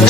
कोई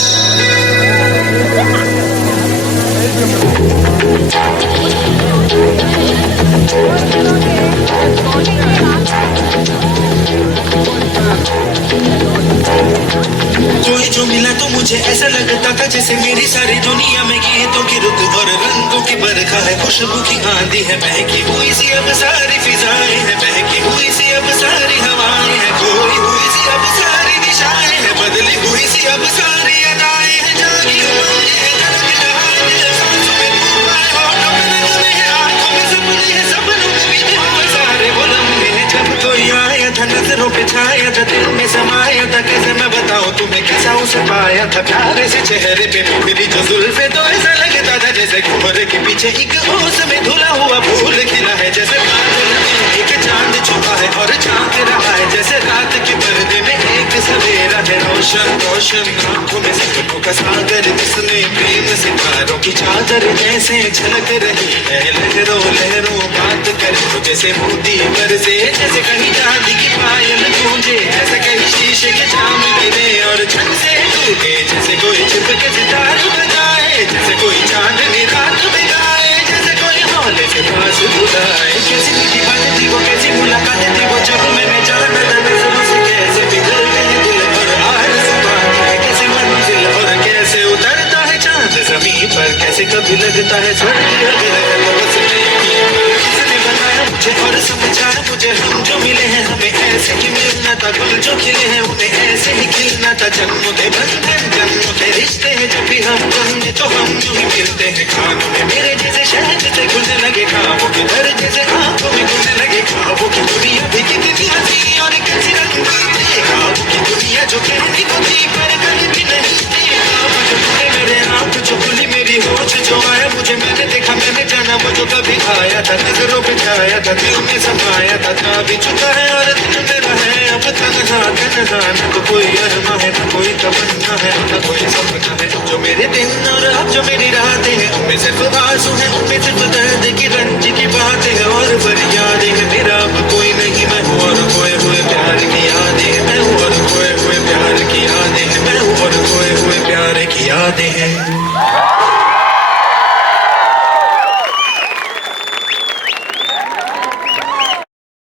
जो मिला तो मुझे ऐसा लगता था जैसे मेरी सारी दुनिया में गीतों की रुत और रंगों की बरखा है, खुशबू की आंधी है, बहकी हुई सी अब सारी फिजाएं हैं, बहकी हुई सी अब सारी हवाएं हैं, खोई हुई सी अब सारी दिशाएं हैं, बदली हुई सी अब सारी अदाएं हैं, जागी उमंगें हैं, धड़क जहां है, सांसों में धूप है, होठों पे नगमे हैं, आंखों में सपने हैं, सपनों में भी धूम सारे वो लम्हे हैं जब कोई आया था, नजरों पे छाया था, दिल में समाया था, कैसे मैं बताऊं तुम्हें कैसा उसे पाया था, प्यारे से चेहरे पे मेरी जो जुल्फे तो ऐसा लगता था जैसे कोहरे के पीछे एक ओस में धुला हुआ फूल खिला है, जैसे बादल में एक चांद छुपा है और झांक रहा है, जैसे रात के पर्दे में एक सवेरा है, रोशन रोशन आंखों में सपनों का सागर, जिसने प्रेम सितारों की चादर जैसे झलक रही है, लहरों लहरों बात करे तो जैसे मोती बरसे, जैसे कहीं चांदी की पायल गूंजे, जैसे कहीं शीशे के जाम गिरे और छत से टूटे, जैसे कोई छिप के सितार बजाए, जैसे कोई चांदनी रात में गाए, जैसे कोई हौले से पास बुलाए, कैसी मीठी बातें थी वो, कैसी मुलाकातें थी वो, जब मैंने जाना था नजरों से कैसे पिघल गए दिल पर आरज़ू बातें, कैसे मंजिल और कैसे उतरता है चांद ज़मीं पर, कैसे कभी लगता है स्वर्ग अगर तो बस किसने बनाया मुझे और समझाया मुझे, हम जो मिले हैं हमें ऐसे ही मिलना था, गुल जो खिले हैं उन्हें ऐसे ही खिलना था, जन्मों के बंधन जन्मों के रिश्ते हैं, जब भी हम जन्मे तो हम यूं ही मिलते हैं, खानों में मेरे जैसे शहद से घुलने लगे, ख्वाबों के घर जैसे आंखों में घुलने लगे, ख्वाबों की दुनिया भी कितनी हंसी और कैसी रंगीन, ख्वाबों की दुनिया जो कहती को थी पर कहीं भी नहीं थी, ख्वाब जो टूटे मेरे आँख जो खुली मेरी होश जो आया मुझे, मैंने देखा मैंने जाना वो जो कभी आया था, नजरों पे छाया था, दिल में समाया था भी चुका है और दिल मेरा है अब तन्हा तन्हा, न तो कोई अरमा है न कोई तमन्ना है न कोई सपना है, जो मेरे दिन और अब जो मेरी रातें हैं उनमें सिर्फ आंसू हैं, उनमें सिर्फ दर्द की रंज की बातें हैं और फरियादें हैं, मेरा